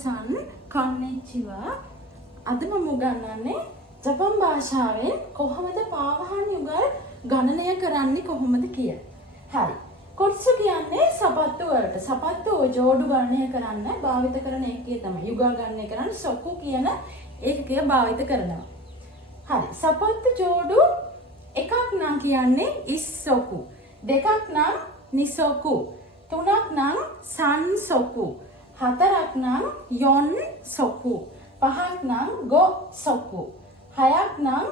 minasan konnichiwa. අද මම උගන්වන්නේ ජපන් භාෂාවෙන් කොහොමද පාවහන් යුගල් ගණනය කරන්නේ කොහොමද කියලා. හරි. කොට්සු කියන්නේ සපත්තු වලට. සපත්තු ජෝඩු ගණනය කරන්න භාවිත කරන එකේ තමයි. යුගල් ගණනය කරන්න සොකු කියන ඒකකය භාවිත කරනවා. හරි. සපත්තු ජෝඩු එකක් නම් කියන්නේ ඉස්සොකු. දෙකක් නම් නිසොකු. තුනක් නම් සන්සොකු. හතරක් නම් යොන් සොකු. පහක් නම් ගෝ සොකු. හයක් නම්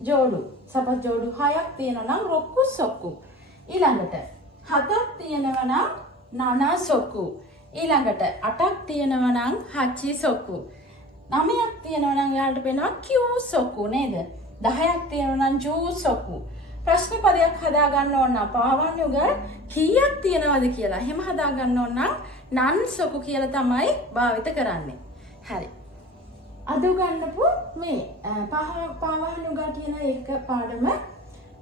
ජෝඩු. සපත් ජෝඩු හයක් තියෙනවා නම් රොක්කු සොකු. ඊළඟට හතක් තියෙනවා නම් නානා සොකු. ඊළඟට අටක් තියෙනවා නම් හචි සොකු. නවයක් තියෙනවා නම් යාලට පේනවා කියූ සොකු නේද? 10ක් තියෙනවා නම් ජූ සොකු. ප්‍රශ්න පදයක් හදා ගන්න ඕන නම් පාවහන් යුගල් කීයක් තියෙනවද කියලා එහෙම හදා ගන්න ඕන නම් නන් සොකු කියලා තමයි භාවිත කරන්නේ. හරි. අද උගන්වපු මේ පාවහන් යුගල් කියන එක පාඩම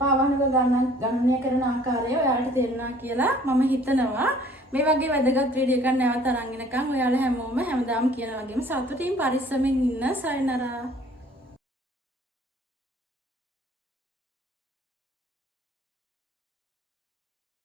පාවහන් යුගල් ගණනය කරන ආකාරය ඔයාලට තේරුණා කියලා මම හිතනවා. මේ වගේ වැදගත් වීඩියෝ එකක් නැවත අරන් එනකම් ඔයාලා හැමෝම හැමදාම කියන වගේම සතුටින් පරිස්සමෙන් ඉන්න. සයනරා.